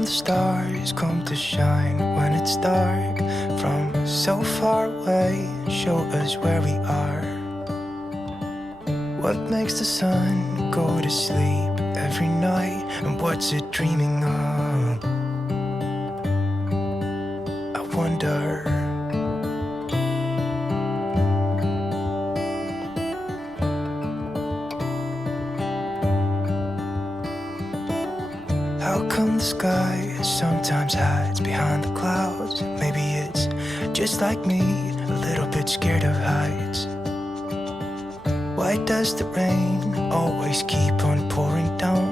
come the stars come to shine when it's dark from so far away? Show us where we are. What makes the sun go to sleep every night, and what's it dreaming of? I wonder. How come the sky sometimes hides behind the clouds? Maybe it's just like me, a little bit scared of heights. Why does the rain always keep on pouring down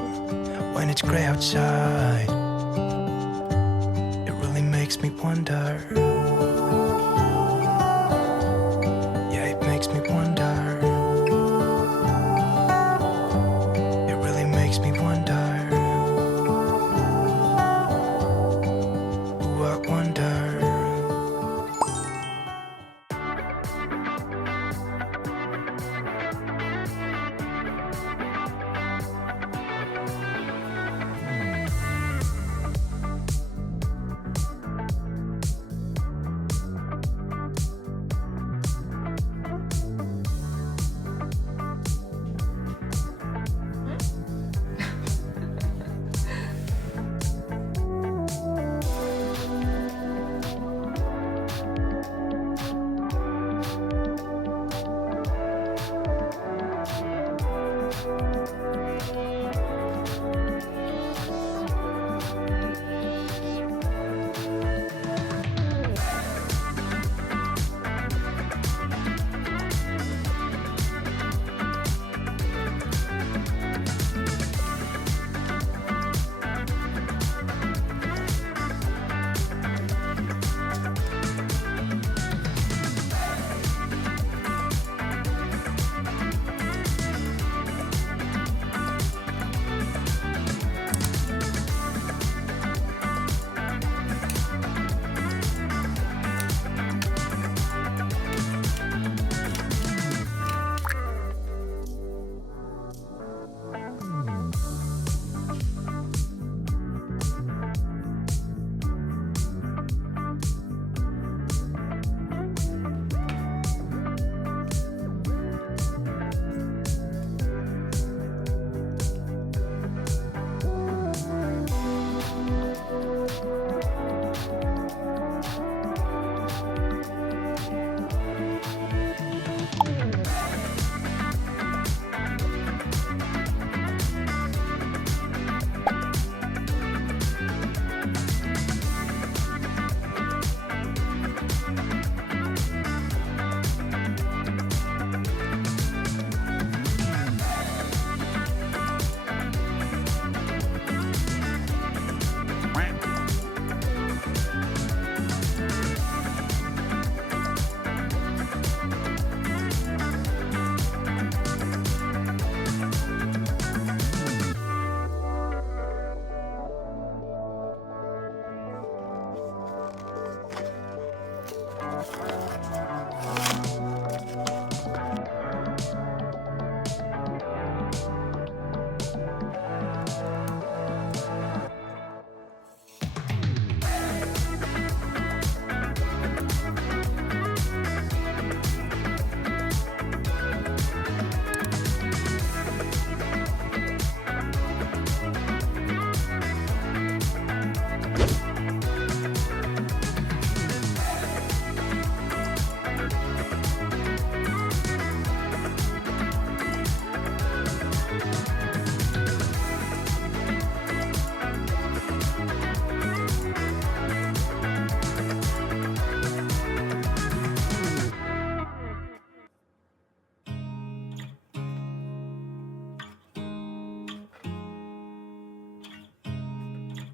when it's gray outside? It really makes me wonder. Yeah, it makes me wonder. It really makes me wonder. Ooh, I wonder.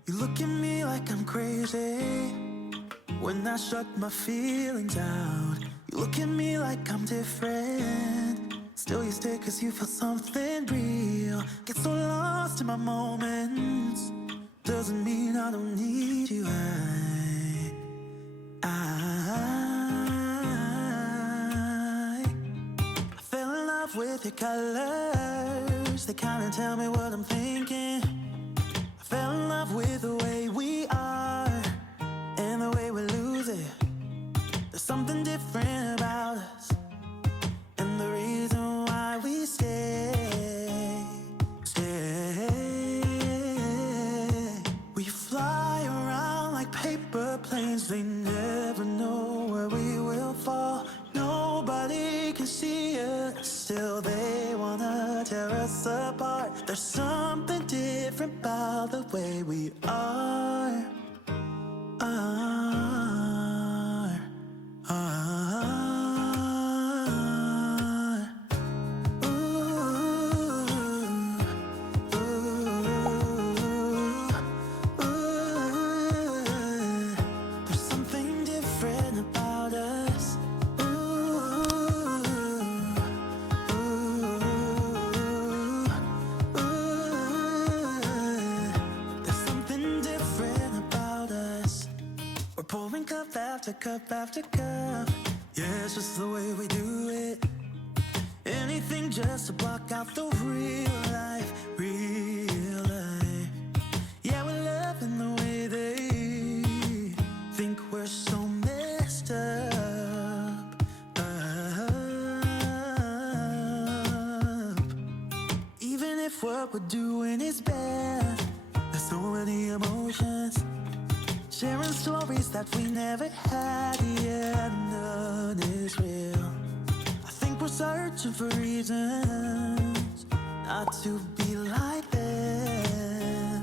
You look at me like I'm crazy when I shut my feelings out. You look at me like I'm different, still you stay cause you feel something real. Get so lost in my moments, doesn't mean I don't need you. I fell in love with your colors, they kinda tell me what I'm thinking. I fell in love love with the way we are and the way we lose it. There's something different about us, and the reason why we stay. We fly around like paper planes, they never know where we will fall. Nobody can see us, still they wanna tear us apart. There's something different about the way we are. There's something different about us. There's something different about us. We're pouring cup after cup after cup. Yeah, it's just the way we do it. Anything just to block out the real life, real life. Yeah, we're loving the way they think we're so messed up, Even if what we're doing is bad, there's so many emotions. Sharing stories that we never had, yeah, none is real. I think we're searching for reasons not to be like them.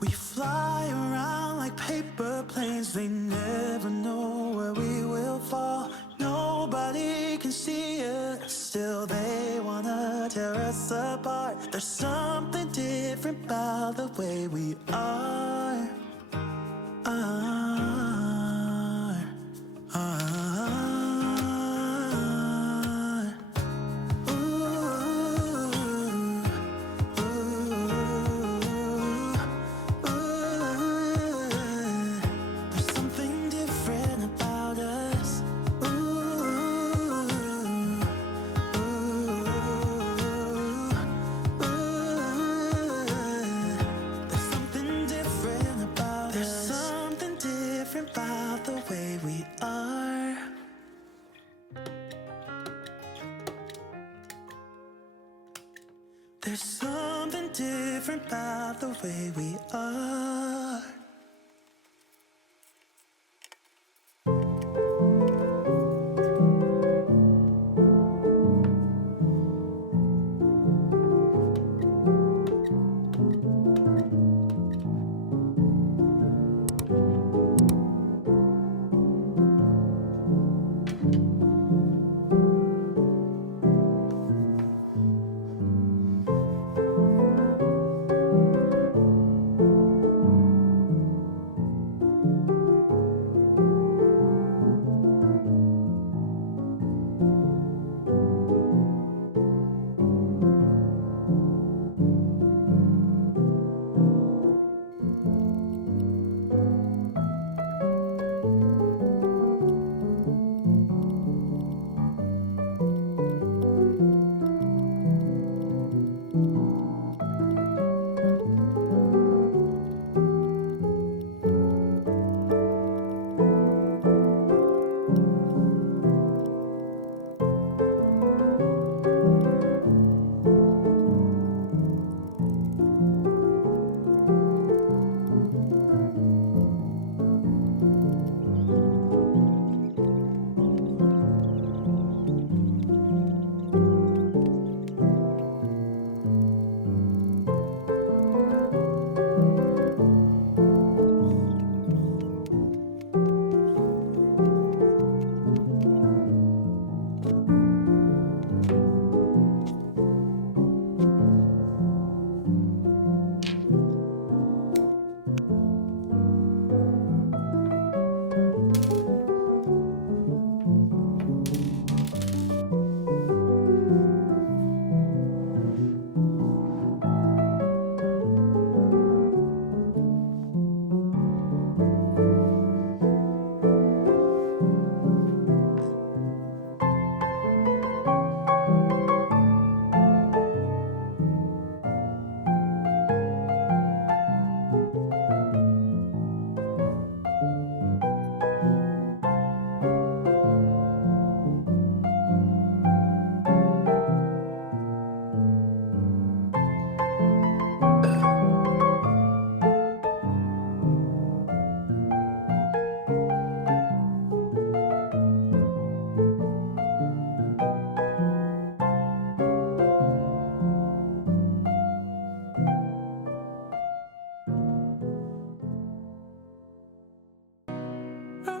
We fly around like paper planes, they never know where we will fall. Nobody can see us, still they wanna tear us apart. There's something different about the way we are. There's something different about us. There's something different about us. There's something different about the way we are. There's something different about the way we are.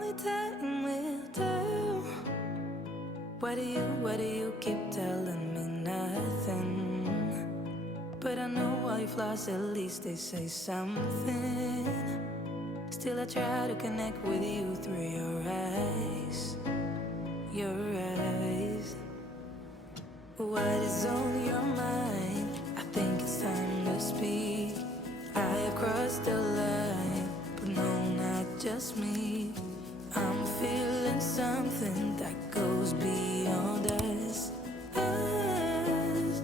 only time will tell. Why do you keep telling me nothing? But I know all your flaws, at least they say something. Still I try to connect with you through your eyes. Your eyes. What is on your mind? I think it's time to speak. I have crossed the line, but no, not just me. I'm feeling something that goes beyond us. Us.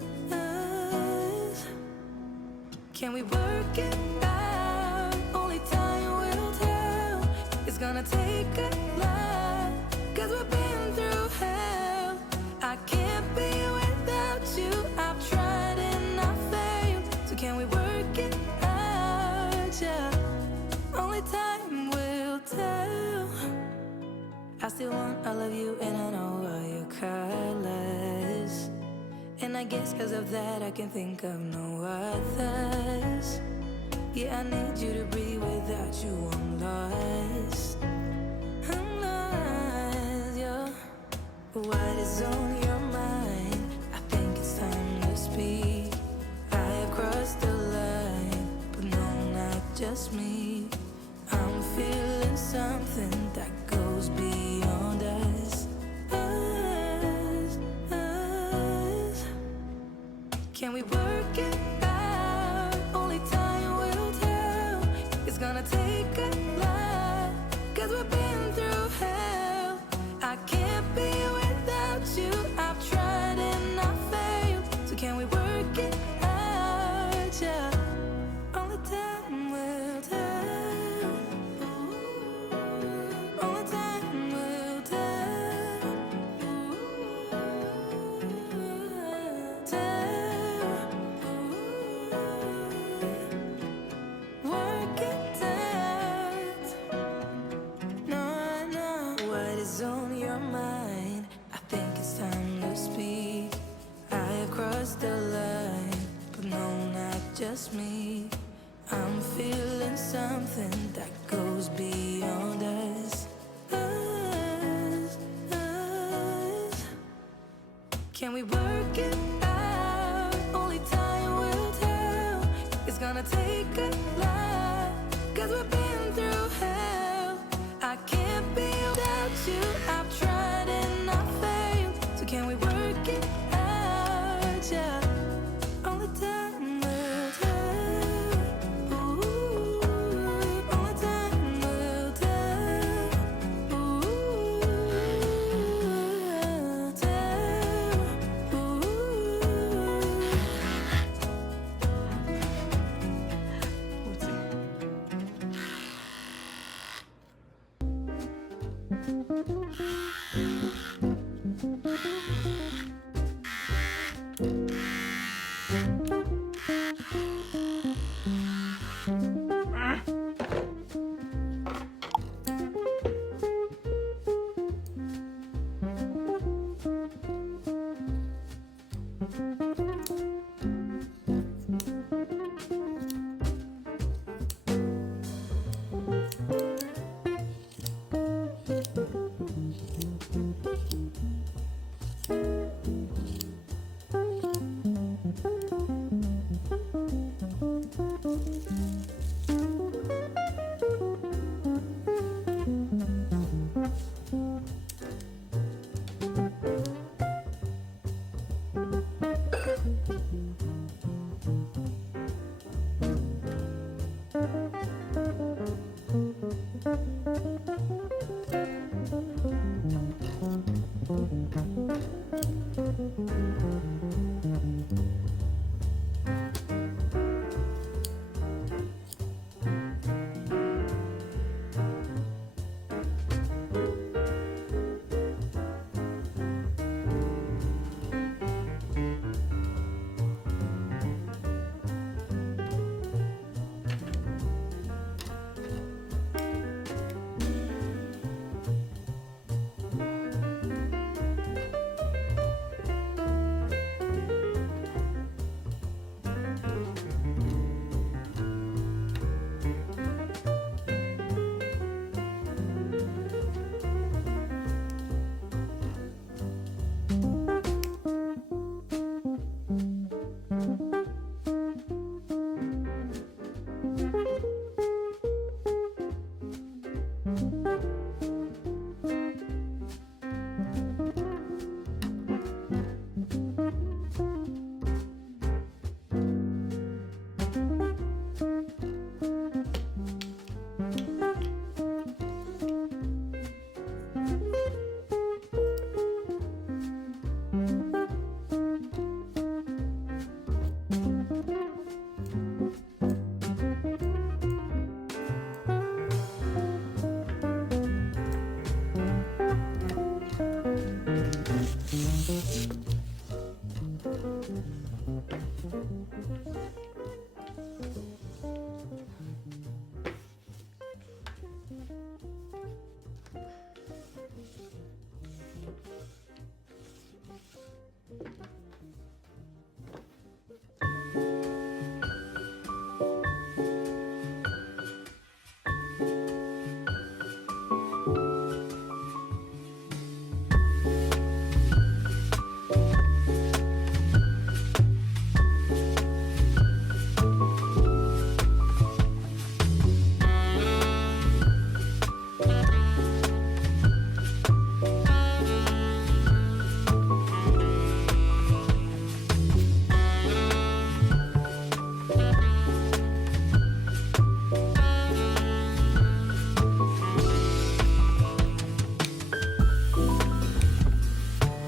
Can we work it out? Only time will tell. It's gonna take a lot, 'cause we've been through hell. I can't be without you. I've tried and I failed. So can we work it out? Yeah. Only time will tell. I still want all of you and I know all your colors. And I guess 'cause of that I can think of no others. Yeah, I need you to breathe. Without you I'm lost. I'm lost, yeah. What is on your mind? I think it's time to speak. I have crossed the line, but no, not just me. I'm feeling something that goes beyond us. Us, us. Can we work it out? Only time will tell. It's gonna take a lot, 'cause we've been through hell. I can't be without you. I've tried and I failed. So can we work it out? Yeah. Only time will tell. Only time will tell. Tell. Work it out. No, no. What is on your mind? I think it's time to speak. I have crossed the line, but no, not just me. I'm feeling something that goes beyond us. Us, us. Can we work it out? Only time will tell. It's gonna take a lot, 'cause we've been through hell. I can't be without you. I've tried and I failed. So can we work it out? Yeah. Only time will tell. Ooh, only time will tell. Ooh, tell. Ooh.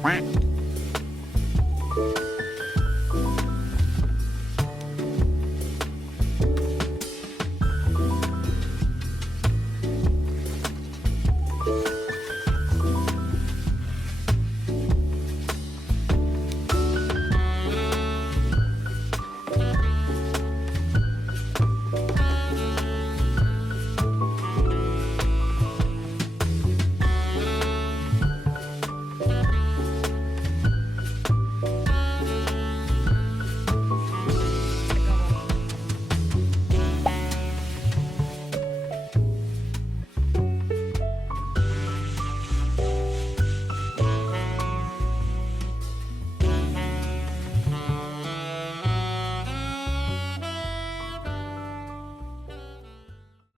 quack.